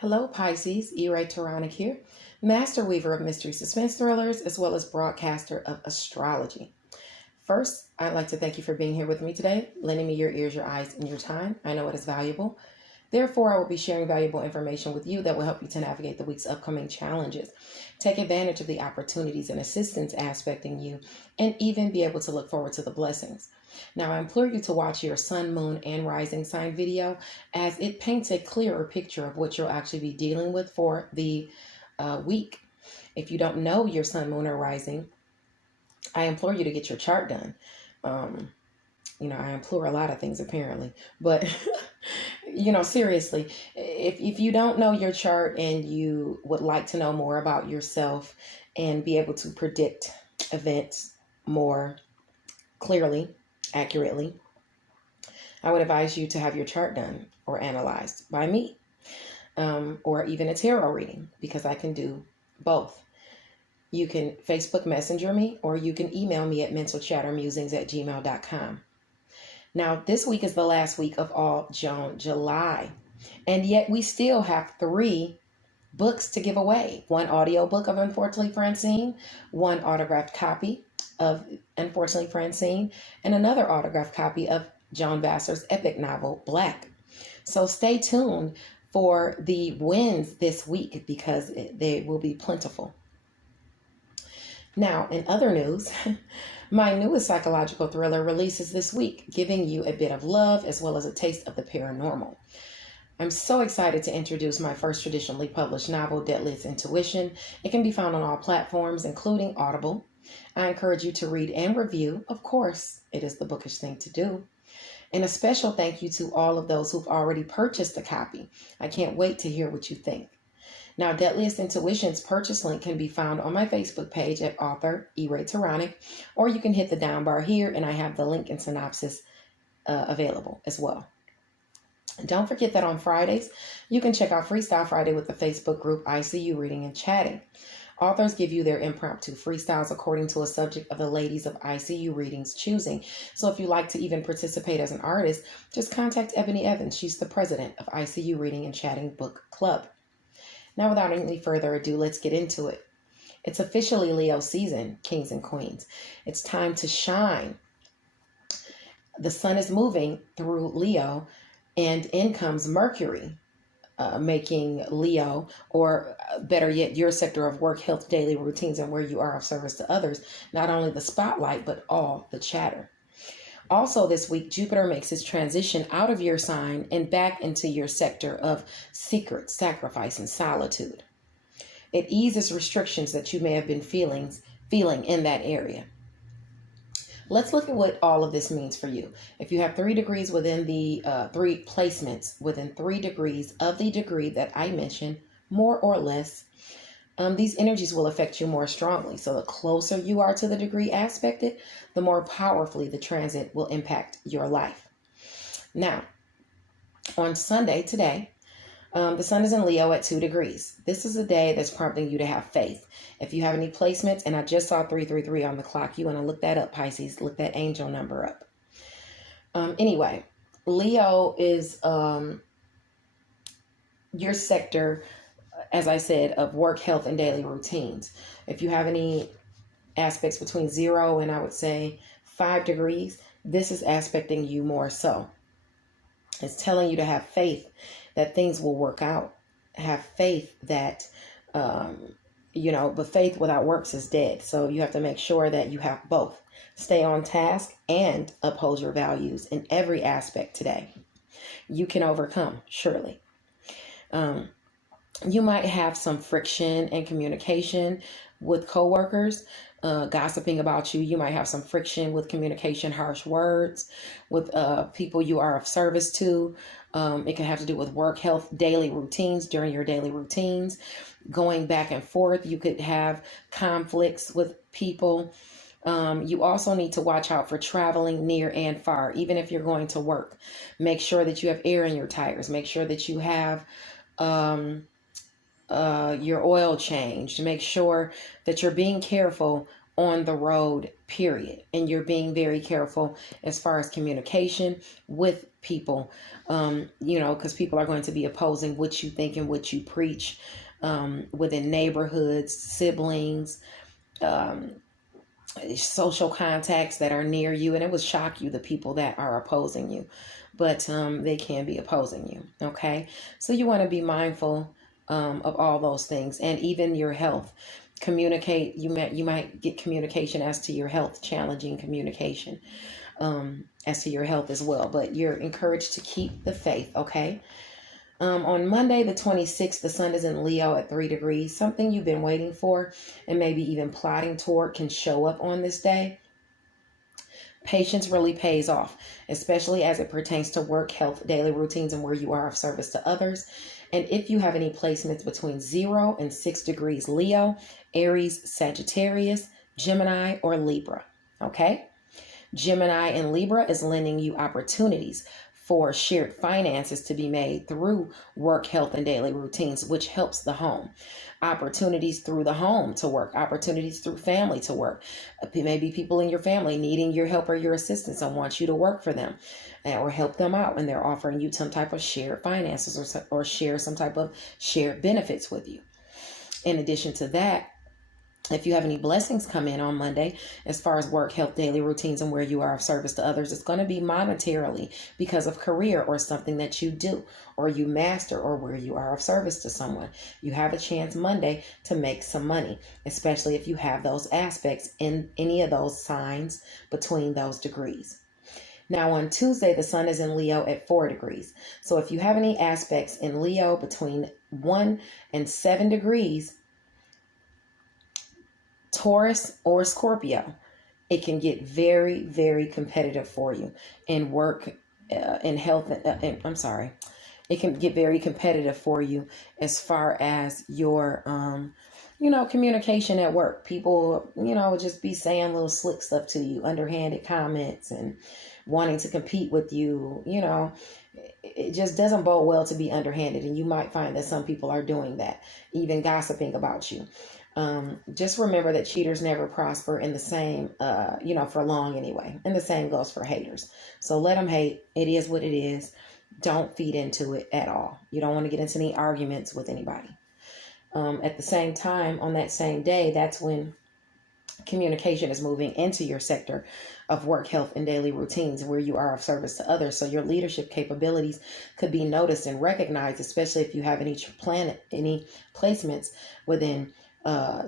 Hello Pisces, Gertrude here, master weaver of mystery suspense thrillers as well as broadcaster of astrology. First, I'd like to thank you for being here with me today, lending me your ears, your eyes, and your time. I know it is valuable. Therefore, I will be sharing valuable information with you that will help you to navigate the week's upcoming challenges, take advantage of the opportunities and assistance aspecting you, and even be able to look forward to the blessings. Now, I implore you to watch your sun, moon, and rising sign video as it paints a clearer picture of what you'll actually be dealing with for the week. If you don't know your sun, moon, or rising, I implore you to get your chart done. I implore a lot of things apparently, but seriously, if you don't know your chart and you would like to know more about yourself and be able to predict events more clearly, accurately, I would advise you to have your chart done or analyzed by me, or even a tarot reading, because I can do both. You can Facebook Messenger me, or you can email me at mentalchattermusings@gmail.com. Now, this week is the last week of all July, and yet we still have 3 books to give away. 1 audiobook of Unfortunately Francine, 1 autographed copy of Unfortunately Francine, and another autographed copy of Joan Vassar's epic novel, Black. So stay tuned for the wins this week because they will be plentiful. Now, in other news, my newest psychological thriller releases this week, giving you a bit of love as well as a taste of the paranormal. I'm so excited to introduce my first traditionally published novel, Deadliest Intuition. It can be found on all platforms, including Audible. I encourage you to read and review. Of course, it is the bookish thing to do. And a special thank you to all of those who've already purchased a copy. I can't wait to hear what you think. Now, Deadliest Intuition's purchase link can be found on my Facebook page at author Gertrude, or you can hit the down bar here, and I have the link in Synopsis available as well. Don't forget that on Fridays, you can check out Freestyle Friday with the Facebook group ICU Reading and Chatting. Authors give you their impromptu freestyles according to a subject of the ladies of ICU Reading's choosing. So if you'd like to even participate as an artist, just contact Ebony Evans. She's the president of ICU Reading and Chatting Book Club. Now, without any further ado, let's get into it. It's officially Leo season, kings and queens. It's time to shine. The sun is moving through Leo, and in comes Mercury, making Leo, or better yet, your sector of work, health, daily routines, and where you are of service to others, not only the spotlight, but all the chatter. Also this week, Jupiter makes its transition out of your sign and back into your sector of secret, sacrifice, and solitude. It eases restrictions that you may have been feeling in that area. Let's look at what all of this means for you. If you have 3 degrees within the 3 placements within 3 degrees of the degree that I mentioned, more or less, these energies will affect you more strongly. So the closer you are to the degree aspected, the more powerfully the transit will impact your life. Now, on Sunday today, the sun is in Leo at 2 degrees. This is a day that's prompting you to have faith. If you have any placements, and I just saw 333 on the clock, you want to look that up, Pisces, look that angel number up. Anyway, Leo is your sector, as I said, of work, health, and daily routines. If you have any aspects between 0 and I would say 5 degrees, this is aspecting you more so. It's telling you to have faith that things will work out. Have faith that, but faith without works is dead. So you have to make sure that you have both. Stay on task and uphold your values in every aspect today. You can overcome, surely. You might have some friction and communication with coworkers, gossiping about you. You might have some friction with communication, harsh words with people you are of service to. It can have to do with work, health, daily routines, during your daily routines, going back and forth. You could have conflicts with people. You also need to watch out for traveling near and far, even if you're going to work. Make sure that you have air in your tires. Make sure that you have your oil changed. Make sure that you're being careful on the road, period. And you're being very careful as far as communication with people, because people are going to be opposing what you think and what you preach, within neighborhoods, siblings, um, social contacts that are near you. And it would shock you, the people that are opposing you, but they can be opposing you. Okay. So you want to be mindful of all those things, and even your health. Communicate. You might get communication as to your health, challenging communication as to your health as well. But you're encouraged to keep the faith. Okay. On Monday, the 26th, the sun is in Leo at 3 degrees. Something you've been waiting for and maybe even plotting toward can show up on this day. Patience really pays off, especially as it pertains to work, health, daily routines, and where you are of service to others. And if you have any placements between 0 and 6 degrees Leo, Aries, Sagittarius, Gemini, or Libra. Okay? Gemini and Libra is lending you opportunities for shared finances to be made through work, health, and daily routines, which helps the home. Opportunities through the home to work, opportunities through family to work. Maybe people in your family needing your help or your assistance and want you to work for them or help them out, and they're offering you some type of shared finances or share some type of shared benefits with you. In addition to that, if you have any blessings come in on Monday, as far as work, health, daily routines, and where you are of service to others, it's going to be monetarily because of career or something that you do or you master, or where you are of service to someone. You have a chance Monday to make some money, especially if you have those aspects in any of those signs between those degrees. Now on Tuesday, the sun is in Leo at 4 degrees. So if you have any aspects in Leo between 1 and 7 degrees, Taurus or Scorpio, it can get very, very competitive for you in work, in health. It can get very competitive for you as far as your, communication at work. People, just be saying little slick stuff to you, underhanded comments, and wanting to compete with you. It just doesn't bode well to be underhanded, and you might find that some people are doing that, even gossiping about you. Just remember that cheaters never prosper in the same, for long anyway. And the same goes for haters. So let them hate. It is what it is. Don't feed into it at all. You don't want to get into any arguments with anybody. At the same time, on that same day, that's when communication is moving into your sector of work, health, and daily routines, where you are of service to others. So your leadership capabilities could be noticed and recognized, especially if you have any placements within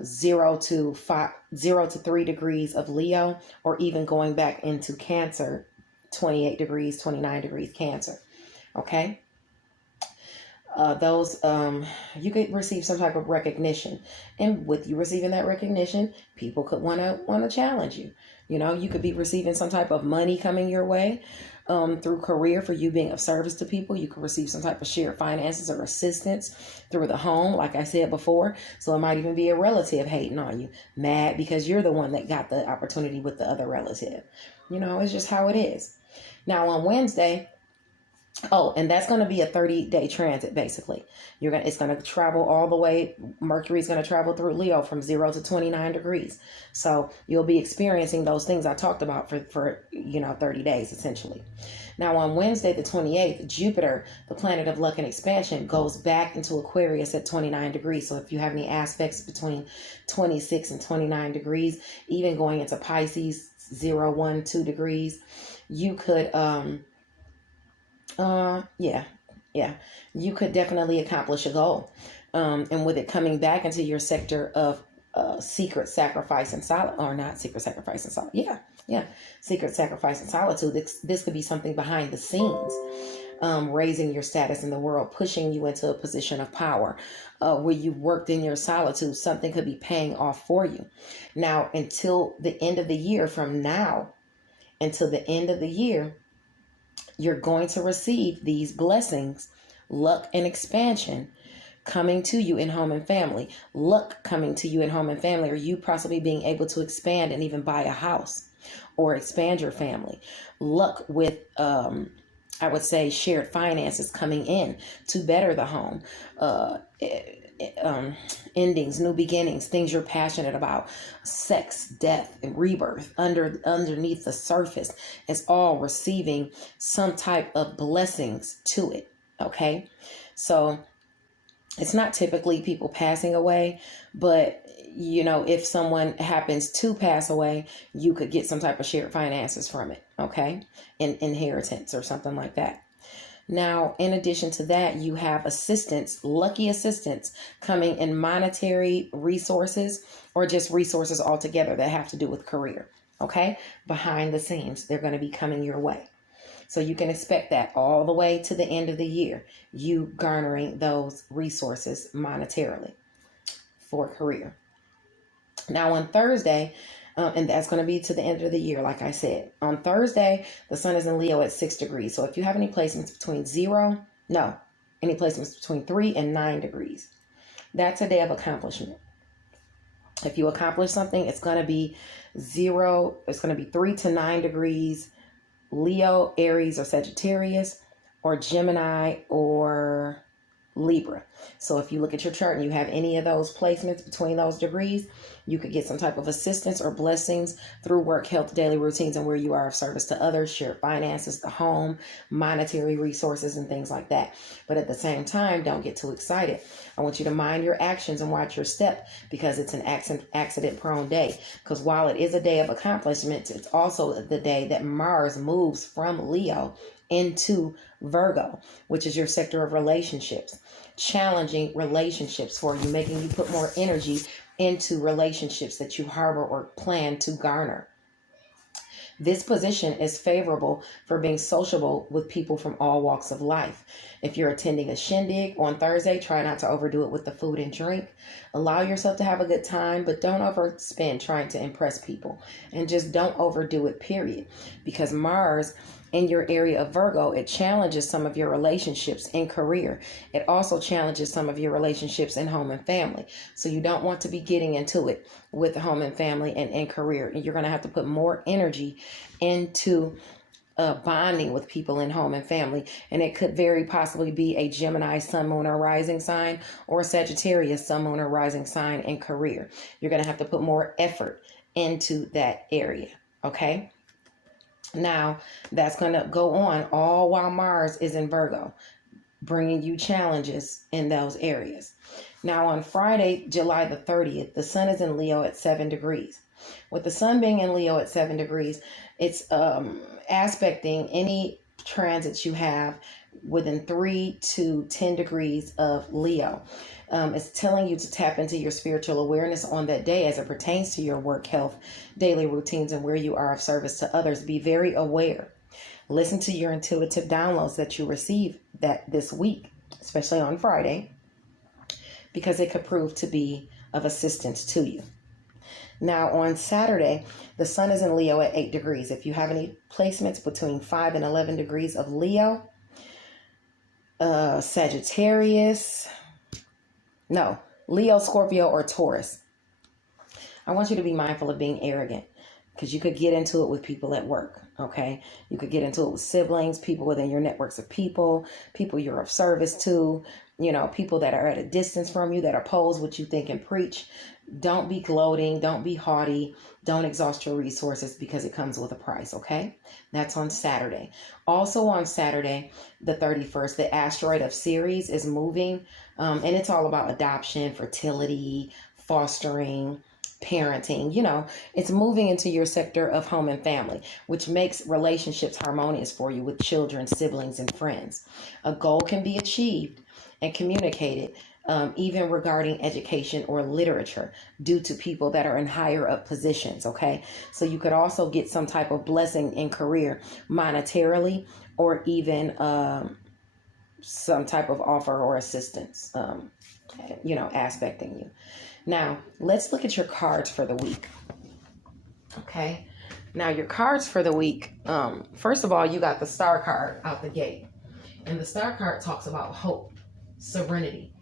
0 to 3 degrees of Leo, or even going back into Cancer, 28 degrees, 29 degrees Cancer. Okay. You could receive some type of recognition, and with you receiving that recognition, people could want to challenge you. You could be receiving some type of money coming your way through career for you being of service to people. You could receive some type of shared finances or assistance through the home, like I said before. So it might even be a relative hating on you, mad because you're the one that got the opportunity with the other relative. It's just how it is. Now on Wednesday, and that's going to be a 30-day transit, basically. It's going to travel all the way. Mercury's going to travel through Leo from 0 to 29 degrees. So you'll be experiencing those things I talked about for 30 days, essentially. Now on Wednesday, the 28th, Jupiter, the planet of luck and expansion, goes back into Aquarius at 29 degrees. So if you have any aspects between 26 and 29 degrees, even going into Pisces, 0, 1, 2 degrees, you could, you could definitely accomplish a goal. And with it coming back into your sector of secret sacrifice and solitude, or not secret sacrifice and solitude. Secret sacrifice and solitude. This could be something behind the scenes, raising your status in the world, pushing you into a position of power, where you've worked in your solitude. Something could be paying off for you. Now, until the end of the year, from now until the end of the year, you're going to receive these blessings, luck and expansion, coming to you in home and family. Luck coming to you in home and family, or you possibly being able to expand and even buy a house or expand your family. Luck with I would say shared finances coming in to better the home, endings, new beginnings, things you're passionate about, sex, death, and rebirth underneath the surface is all receiving some type of blessings to it. Okay. So it's not typically people passing away, but if someone happens to pass away, you could get some type of shared finances from it. Okay. Inheritance or something like that. Now, in addition to that, you have assistance, lucky assistance coming in monetary resources or just resources altogether that have to do with career. Okay. Behind the scenes, they're going to be coming your way. So you can expect that all the way to the end of the year, you garnering those resources monetarily for career. Now on Thursday, and that's going to be to the end of the year, like I said. On Thursday, the sun is in Leo at 6 degrees. So if you have any placements between any placements between 3 and 9 degrees, that's a day of accomplishment. If you accomplish something, it's going to be 3 to 9 degrees, Leo, Aries, or Sagittarius, or Gemini, or Libra. So if you look at your chart and you have any of those placements between those degrees, you could get some type of assistance or blessings through work, health, daily routines, and where you are of service to others, shared finances, the home, monetary resources, and things like that. But at the same time, don't get too excited. I want you to mind your actions and watch your step, because it's an accident-prone day. Because while it is a day of accomplishments, it's also the day that Mars moves from Leo into Virgo, which is your sector of relationships. Challenging relationships for you, making you put more energy into relationships that you harbor or plan to garner. This position is favorable for being sociable with people from all walks of life. If you're attending a shindig on Thursday, try not to overdo it with the food and drink. Allow yourself to have a good time, but don't overspend trying to impress people. And just don't overdo it, period. Because Mars in your area of Virgo, it challenges some of your relationships in career. It also challenges some of your relationships in home and family. So you don't want to be getting into it with home and family and in career. You're going to have to put more energy into bonding with people in home and family. And it could very possibly be a Gemini sun, moon, or rising sign, or a Sagittarius sun, moon, or rising sign in career. You're going to have to put more effort into that area. Okay. Now, that's going to go on all while Mars is in Virgo, bringing you challenges in those areas. Now, on Friday, July the 30th, the sun is in Leo at 7 degrees. With the sun being in Leo at 7 degrees, it's aspecting any transits you have within 3 to 10 degrees of Leo. It's telling you to tap into your spiritual awareness on that day as it pertains to your work, health, daily routines, and where you are of service to others. Be very aware. Listen to your intuitive downloads that you receive this week, especially on Friday, because it could prove to be of assistance to you. Now, on Saturday, the sun is in Leo at 8 degrees. If you have any placements between 5 and 11 degrees of Leo, Sagittarius, Leo, Scorpio, or Taurus, I want you to be mindful of being arrogant, because you could get into it with people at work, okay? You could get into it with siblings, people within your networks of people you're of service to, people that are at a distance from you that oppose what you think and preach. Don't be gloating. Don't be haughty. Don't exhaust your resources, because it comes with a price, okay? That's on Saturday. Also on Saturday, the 31st, the asteroid of Ceres is moving, and it's all about adoption, fertility, fostering, parenting. It's moving into your sector of home and family, which makes relationships harmonious for you with children, siblings, and friends. A goal can be achieved and communicated, even regarding education or literature, due to people that are in higher up positions, okay? So you could also get some type of blessing in career monetarily, or even some type of offer or assistance, aspecting you. Now, let's look at your cards for the week, okay? Now, your cards for the week, first of all, you got the Star card out the gate. And the Star card talks about hope, serenity,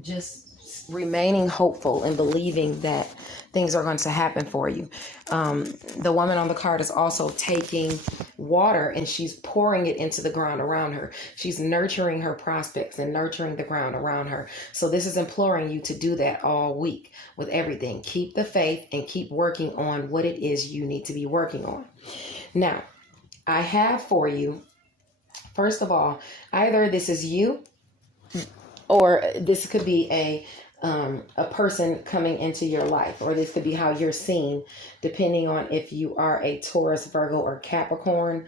just remaining hopeful and believing that things are going to happen for you. The woman on the card is also taking water and she's pouring it into the ground around her. She's nurturing her prospects and nurturing the ground around her. So this is imploring you to do that all week with everything. Keep the faith and keep working on what it is you need to be working on. Now, I have for you, first of all, either this is you or this could be a person coming into your life, or this could be how you're seen, depending on if you are a Taurus, Virgo, or Capricorn.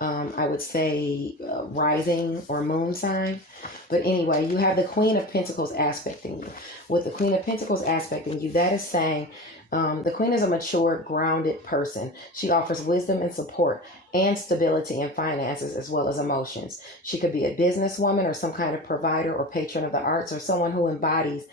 I would say rising or moon sign. But anyway, you have the Queen of Pentacles aspecting you. With the Queen of Pentacles aspecting you, that is saying the Queen is a mature, grounded person. She offers wisdom and support and stability in finances as well as emotions. She could be a businesswoman or some kind of provider or patron of the arts, or someone who embodies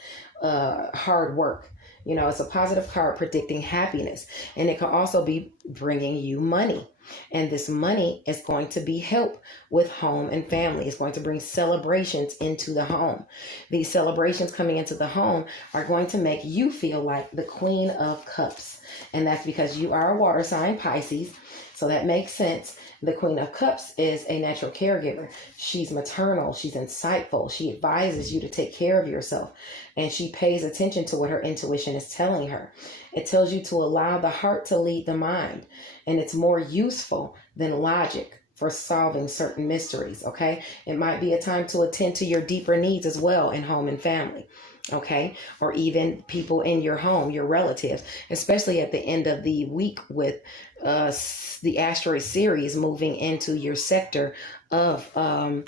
hard work. You know, it's a positive card predicting happiness, and it can also be bringing you money. And this money is going to be help with home and family. It's going to bring celebrations into the home. These celebrations coming into the home are going to make you feel like the Queen of Cups. And that's because you are a water sign, Pisces. So that makes sense. The Queen of Cups is a natural caregiver. She's maternal. She's insightful. She advises you to take care of yourself. And she pays attention to what her intuition is telling her. It tells you to allow the heart to lead the mind. And it's more useful than logic for solving certain mysteries, okay? It might be a time to attend to your deeper needs as well in home and family, okay? Or even people in your home, your relatives, especially at the end of the week with the asteroid series moving into your sector of home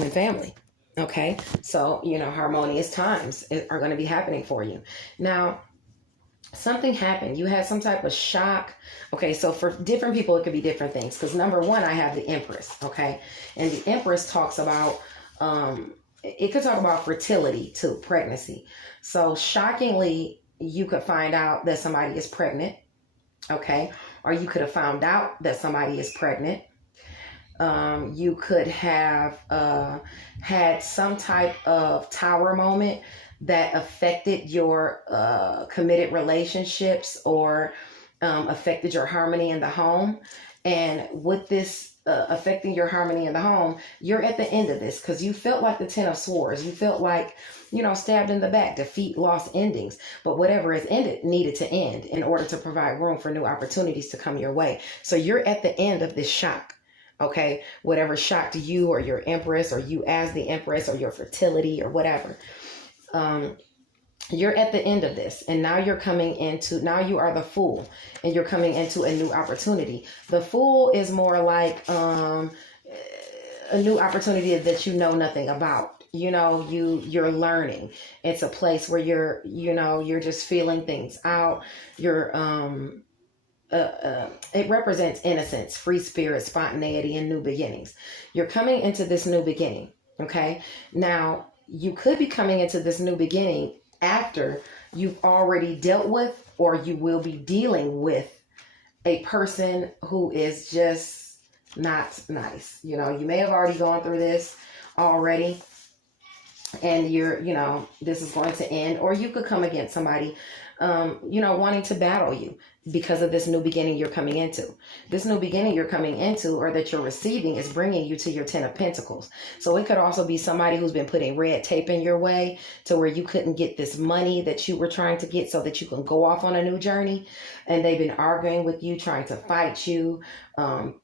and family, okay? So, you know, harmonious times are going to be happening for you. Now, something happened. You had some type of shock. Okay, so for different people, it could be different things. Because number one, I have the Empress, okay? And the Empress talks about, it could talk about fertility too, pregnancy. So shockingly, you could find out that somebody is pregnant, okay? Or you could have found out that somebody is pregnant. You could have had some type of tower moment that affected your committed relationships or affected your harmony in the home. And with this affecting your harmony in the home, you're at the end of this because you felt like the Ten of Swords. You felt like, you know, stabbed in the back, defeat, loss, endings. But whatever is ended needed to end in order to provide room for new opportunities to come your way. So you're at the end of this shock. Okay, whatever shocked you or your Empress or you as the Empress or your fertility or whatever. You're at the end of this, and now you're coming into, now you are the Fool, and you're coming into a new opportunity. The Fool is more like a new opportunity that you know nothing about. You know, you're learning. It's a place where you're just feeling things out. It represents innocence, free spirit, spontaneity, and new beginnings. You're coming into this new beginning. Okay, now you could be coming into this new beginning after you've already dealt with, or you will be dealing with a person who is just not nice. You know, you may have already gone through this already, and this is going to end, or you could come against somebody, wanting to battle you because of this new beginning you're coming into. This new beginning you're coming into, or that you're receiving, is bringing you to your Ten of Pentacles. So it could also be somebody who's been putting red tape in your way to where you couldn't get this money that you were trying to get so that you can go off on a new journey. And they've been arguing with you, trying to fight you,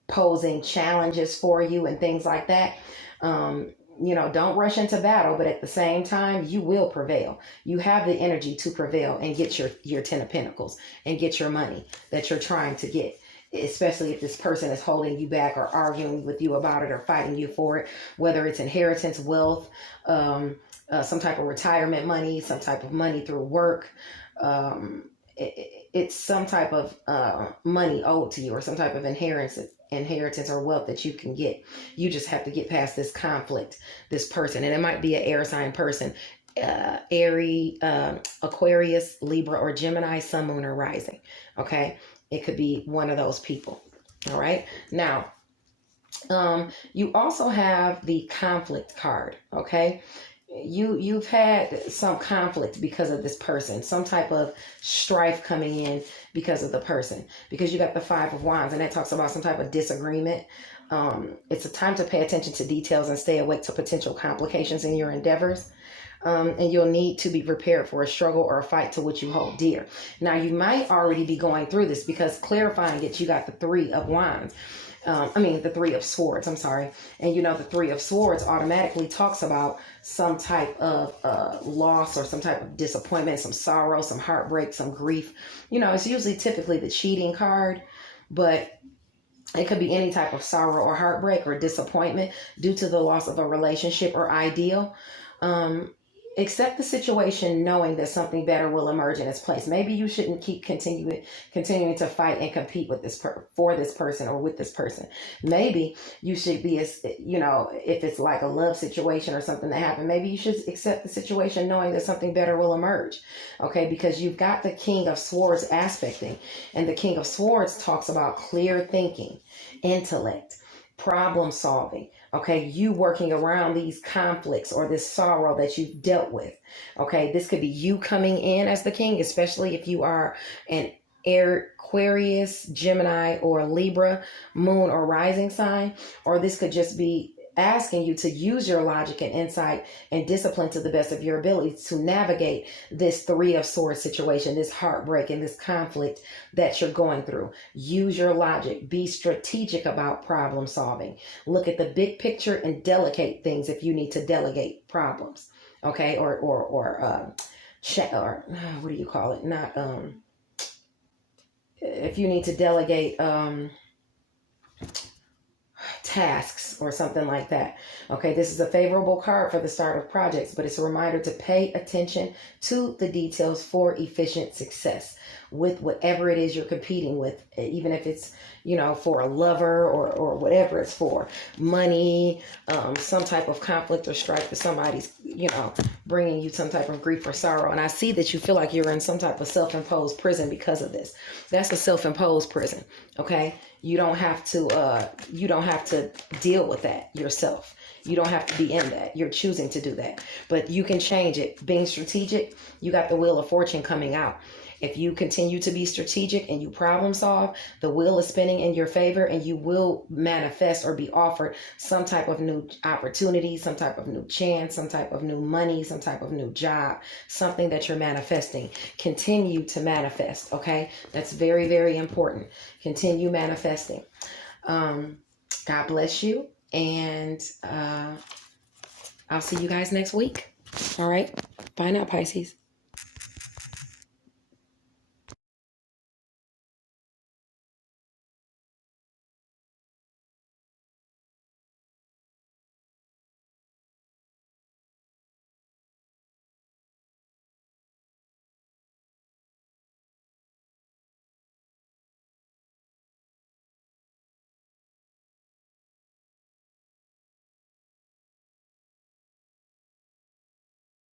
posing challenges for you and things like that. Don't rush into battle, but at the same time, you will prevail. You have the energy to prevail and get your Ten of Pentacles and get your money that you're trying to get, especially if this person is holding you back or arguing with you about it or fighting you for it, whether it's inheritance, wealth, some type of retirement money, some type of money through work. It's some type of money owed to you, or some type of inheritance or wealth that you can get. You just have to get past this conflict, this person. And it might be an air sign person, Aries, Aquarius, Libra, or Gemini, Sun, Moon, or Rising. Okay, it could be one of those people. All right, now you also have the conflict card. Okay, you've had some conflict because of this person, some type of strife coming in because of the person, because you got the Five of Wands, and that talks about some type of disagreement. It's a time to pay attention to details and stay awake to potential complications in your endeavors. And you'll need to be prepared for a struggle or a fight to which you hold dear. Now, you might already be going through this, because clarifying it, you got the Three of Wands. The Three of Swords, I'm sorry. And the Three of Swords automatically talks about some type of loss or some type of disappointment, some sorrow, some heartbreak, some grief. It's usually typically the cheating card, but it could be any type of sorrow or heartbreak or disappointment due to the loss of a relationship or ideal. Accept the situation knowing that something better will emerge in its place. Maybe you shouldn't keep continuing to fight and compete with for this person or with this person. Maybe you should be, if it's like a love situation or something that happened, maybe you should accept the situation knowing that something better will emerge. Okay, because you've got the King of Swords aspecting, and the King of Swords talks about clear thinking, intellect, problem solving. Okay, you working around these conflicts or this sorrow that you've dealt with. Okay, this could be you coming in as the king, especially if you are an Aquarius, Gemini, or Libra, moon or rising sign. Or this could just be asking you to use your logic and insight and discipline to the best of your ability to navigate this Three of Swords situation, this heartbreak and this conflict that you're going through. Use your logic. Be strategic about problem solving. Look at the big picture and delegate things if you need to delegate problems. Okay, or what do you call it? Not if you need to delegate tasks or something like that. Okay, this is a favorable card for the start of projects, but it's a reminder to pay attention to the details for efficient success with whatever it is you're competing with, even if it's, for a lover or whatever it's for, money, some type of conflict or strife that somebody's, bringing you some type of grief or sorrow. And I see that you feel like you're in some type of self-imposed prison because of this. That's a self-imposed prison. Okay. You don't have to deal with that yourself. You don't have to be in that. You're choosing to do that, but you can change it. Being strategic, you got the Wheel of Fortune coming out. If you continue to be strategic and you problem solve, the wheel is spinning in your favor, and you will manifest or be offered some type of new opportunity, some type of new chance, some type of new money, some type of new job, something that you're manifesting. Continue to manifest, okay? That's very, very important. Continue manifesting. God bless you, and I'll see you guys next week. All right? Bye now, Pisces.